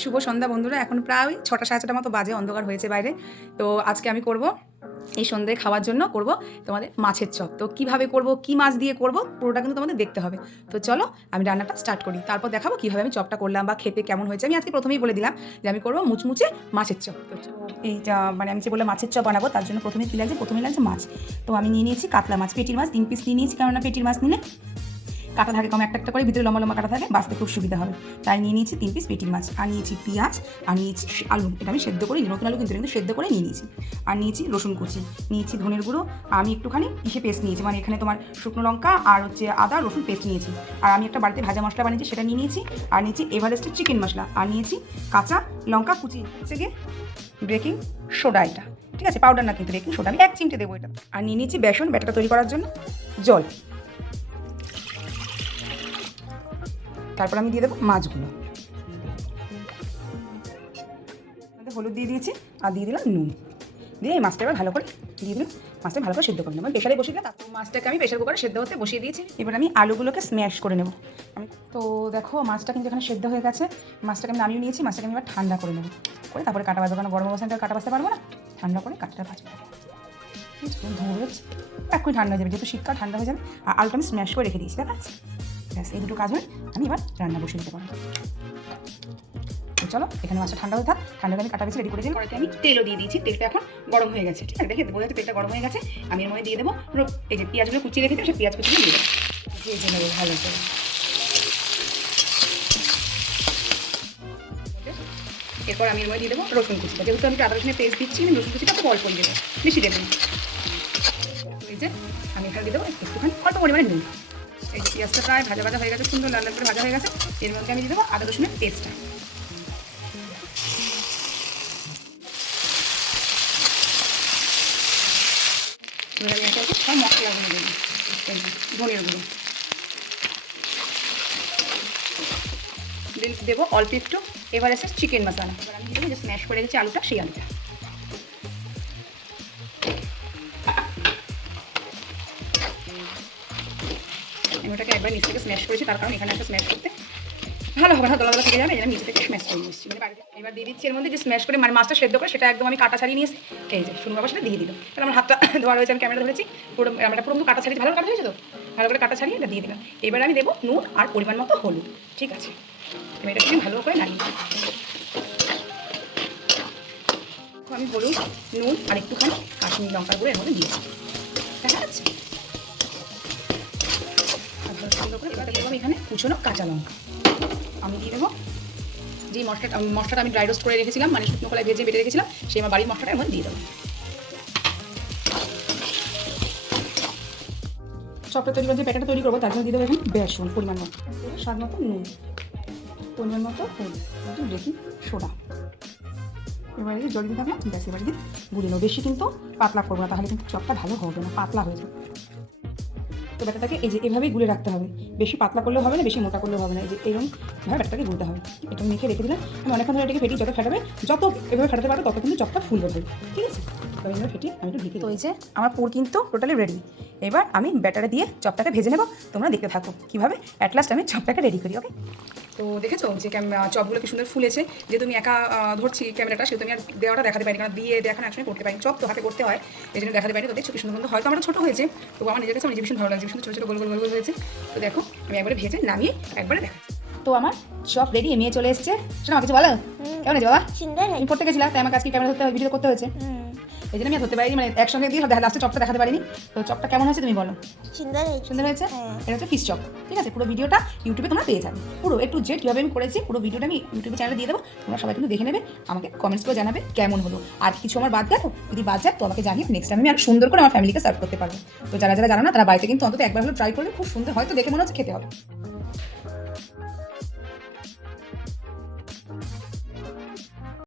শুভ সন্ধ্যা বন্ধুরা। এখন প্রায় ৬টা ৬:৩০ মতো বাজে, অন্ধকার হয়েছে বাইরে। তো আজকে আমি করব এই সন্ধ্যায় খাওয়ার জন্য করব তোমাদের মাছের চপ। তো কীভাবে করব, কী মাছ দিয়ে করব, পুরোটা কিন্তু তোমাদের দেখতে হবে। তো চলো আমি রান্নাটা স্টার্ট করি, তারপর দেখাবো কীভাবে আমি চপটা করলাম বা খেতে কেমন হয়েছে। আমি আজকে প্রথমেই বলে দিলাম যে আমি করব মুচমুচে মাছের চপ। তো এইটা মানে আমি যে বলে মাছের চপ বানাবো, তার জন্য প্রথমে কী লাগছে, প্রথমে লাগছে মাছ। তো আমি নিয়ে নিয়েছি কাতলা মাছ, পেটির মাছ 3 পিস নিয়ে নিয়েছি, কেননা পেটির মাছ নিলে কাটা থাকে কম, একটা একটা করে ভিতরে লম্বা লম্বা কাটা থাকে, বাঁচতে খুব সুবিধা হবে। তাই নিয়ে নিয়েছি 3 পিস পেটির মাছ, আর নিয়েছি পেঁয়াজ, আর নিয়েছি আলু। এটা আমি সেদ্ধ করে, নতুন আলু কিন্তু সেদ্ধ করে নিয়ে নিয়েছি। আর নিয়েছি রসুন কুচি, নিয়েছি ধনের গুঁড়ো, আমি একটুখানি পেস্ট নিয়েছি, মানে এখানে তোমার শুকনো লঙ্কা আর হচ্ছে আদা রসুন পেস্ট নিয়েছি। আর আমি একটা বাড়িতে ভাজা মশলা বানিয়েছি, সেটা নিয়ে নিয়েছি। আর নিয়েছি এভারেস্টের চিকেন মশলা, আর নিয়েছি কাঁচা লঙ্কা কুচি, হচ্ছে গিয়ে বেকিং সোডা। এটা ঠিক আছে, পাউডার না কিন্তু বেকিং সোডা, আমি 1 চিমটে দেবো এটা। আর নিয়ে নিয়েছি বেসন, ব্যাটারটা তৈরি করার জন্য জল। তারপর আমি দিয়ে দেবো মাছগুলো, হলুদ দিয়ে দিয়েছি, আর দিয়ে দিলাম নুন, দিয়ে এই মাছটা এবার ভালো করে দিয়ে দিলাম। মাছটা ভালো করে সেদ্ধ করে নেবো, প্রেশারে বসিয়ে দিলাম। তারপর মাছটাকে আমি প্রেশার কুকারে সেদ্ধ হতে বসিয়ে দিয়েছি। এবার আমি আলুগুলোকে স্ম্যাশ করে নেবো। আমি তো দেখো মাছটা কিন্তু এখানে সেদ্ধ হয়ে গেছে। মাছটাকে আমি নামিয়ে নিয়েছি, মাছটাকে আমি এবার ঠান্ডা করে নেবো, করে তারপরে কাটা বাজবো, কারণ গরম অবস্থায় কাটা বাজতে পারবো না। ঠান্ডা করে কাটাটা ভাজবো, ধরে এক্ষুনি ঠান্ডা হয়ে যাবে, যেহেতু শীতকাল ঠান্ডা হয়ে যাবে। আর আলুটা আমি স্ম্যাশ করে রেখে দিয়েছি, দেখা যাচ্ছে। ব্যাস এই দুটো কাজ হলে আমি এবার রান্না বসিয়ে দিতে পারবো। চলো এখানে মাছটা ঠান্ডা হয়ে থাক। ঠান্ডা আমি কাটা বেশি রেডি করে দিই। কড়াইতে আমি তেলও দিয়ে দিয়েছি, তেলটা এখন গরম হয়ে গেছে। ঠিক আছে, দেখে বোঝা যাচ্ছে তেলটা গরম হয়ে গেছে। আমি এর মধ্যে দিয়ে দেবো এই যে পেঁয়াজগুলো কুচিয়ে রেখেছি, সেই পেঁয়াজ কুচিয়ে দিয়ে দেবো, ভেজে নেবো ভালো করে। এরপর আমি এর মধ্যে দিয়ে দেবো রসুন কুচিটা, যেহেতু আমি আদা রসুনের পেস্ট দিচ্ছি, আমি রসুন কুচিটা খুব অল্প দিয়ে দেবো, বেশি দেবো। এই যে আমি এখানে দিয়ে দেবো একটুখানি অল্প পরিমাণে নুন। এই যে পেঁয়াজটা প্রায় ভাজা ভাজা হয়ে গেছে, সুন্দর লাল লাল করে ভাজা হয়ে গেছে। এর মধ্যে আমি দিয়ে দেবো আদা রসুনের পেস্টটা। এবার আমি এটাকে সব মশলাগুলো দেবো, ধনের গুঁড়ো দেবো অল্প একটু, এভারেস্টের চিকেন মশলা। এবার আমি দেবো যে স্ম্যাশ করে রেখেছি আলুটা, সেই আলুটা। আমি ওটাকে একবার নিচ থেকে স্ম্যাশ করেছি, তার কারণ এখানে একটা স্ম্যাশ করতে ভালো হবে না, দলা থেকে যাবে, এই জন্য নিচে থেকে স্ম্যাশ করে নিয়েছি। মানে বাড়িতে এবার দিয়ে দিচ্ছি এর মধ্যে যে স্ম্যাশ করে, মানে মাছটা সেদ্ধ করে সেটা একদম আমি কাটা ছাড়িয়ে নিয়েছি। এই যে শুনুন বাবা, সেটা দিয়ে দিলাম। তাহলে আমার হাতটা ধোয়া রয়েছে, আমি ক্যামেরা ধরেছি, পুরো ক্যামেরা পুরো কাটা ছাড়িয়ে ভালো কাটা হয়েছে, তো ভালো করে কাটা ছাড়িয়ে এটা দিয়ে দিলাম। এবার আমি দেবো নুন আর পরিমাণ মতো হলুদ। ঠিক আছে, এবার এটাকে আমি ভালো করে নাড়িয়ে দিই। আমি হলুদ, নুন আর একটুখানি কাশ্মীরি লঙ্কার গুঁড়ো এর মধ্যে দিয়েছি, দেখা যাচ্ছে। এবার দেবো আমি এখানে কুচনো কাঁচা লঙ্কা, আমি দিয়ে দেবো যে মশলাটা আমি ড্রাই রোস্ট করে রেখেছিলাম, মানে শুকনো কলায় ভেজে বেটে রেখেছিলাম, সেই আমার বাড়ির মশলাটা এর মধ্যে দিয়ে দেবো। চপটা তৈরি করতে প্যাকেটটা তৈরি করবো, তার জন্য দিয়ে দেবো এখানে বেসন পরিমাণ মতো, স্বাদ মতো নুন, পরিমাণ মতো হলুদ, একটু বেকিং সোডা। এবারে জল দিতে থাকলাম, ব্যাস এবারে দিয়ে গুঁড়িয়ে নেবো। বেশি কিন্তু পাতলা করবো না, তাহলে কিন্তু চপটা ভালো হবে না, পাতলা হয়ে যাবে। তো ব্যাটারটাকে এই যে এভাবেই গুলে রাখতে হবে, বেশি পাতলা করলেও হবে না, বেশি মোটা করলেও হবে না। এই যে এরকমভাবে ব্যাটারটাকে গুলতে হবে। এটা মেখে রেখে দিলাম। আমি অনেকক্ষণ ধরে এটাকে ফেটি, যত ফেটাবে, যত এভাবে ফেটাতে পারবে তত কিন্তু চপটা ফুলবে ভাই। ঠিক আছে, তো এইভাবে ফেটি আমি একটু ঢেকে। তো এই যে আমার পুর কিন্তু টোটালি রেডি। এবার আমি ব্যাটারে দিয়ে চপটাকে ভেজে নেবো, তোমরা দেখতে থাকো কীভাবে অ্যাট লাস্ট আমি চপটাকে রেডি করি। ওকে, তো দেখেছো যে চপগুলো কি সুন্দর ফুলেছে। যেহেতু আমি একা ধরছি ক্যামেরাটা, সেহেতু আমি আর দেওয়াটা দেখাতে পারি, কারণ দিয়ে দেখানো একসঙ্গে করতে পারি, চপ তো হাতে করতে হয়, এই জন্য দেখাতে পারি। তো দেখছো কি সুন্দর, কিন্তু হয়তো আমার ছোটো হয়েছে, তো আমার নিজের কাছে ভীষণ ভালো লাগছে, সুন্দর ছোটো ছোটো গোল গোল গোল গোল হয়েছে। তো দেখো আমি একবারে ভেজে নামিয়ে একবারে দেখাচ্ছি। তো আমার চপ রেডি, মেয়ে চলে এসছে। শোনো কিছু বলো, কেমন আছে বাবা? তুমি পড়তে গেছিলাম, তাই আমার কাছে ক্যামেরা ধরতে ভিডিও করতে হয়েছে, এই জন্য আমি ধরতে পারিনি, মানে একসঙ্গে দিয়ে লাস্টে চপটা দেখাতে পারিনি। তো চপটা কেমন হয়েছে তুমি বলো? সুন্দর হয়েছে। এটা হচ্ছে ফিশ চপ। ঠিক আছে, পুরো ভিডিওটা ইউটিউবে তোমরা পেয়ে যাবে, পুরো একটু জেড কীভাবে আমি করেছি, পুরো ভিডিওটা আমি ইউটিউবে চ্যানেলে দিয়ে দেবো। তোমরা সবাই কিন্তু দেখে নেবে, আমাকে কমেন্টস করে জানাবে কেমন হলো। আর কিছু আমার বাদ গেল, যদি বাদ যায় তো আমাকে জানিয়ে নেক্সট টাইম আমি আর সুন্দর করে আমার ফ্যামিলিকে সার্ভ করতে পারবো। তো যারা যারা জানো না, তারা বাড়িতে কিন্তু অন্তত একবার হলো ট্রাই করলে খুব সুন্দর, হয়তো দেখে মনে হচ্ছে খেতে হবে।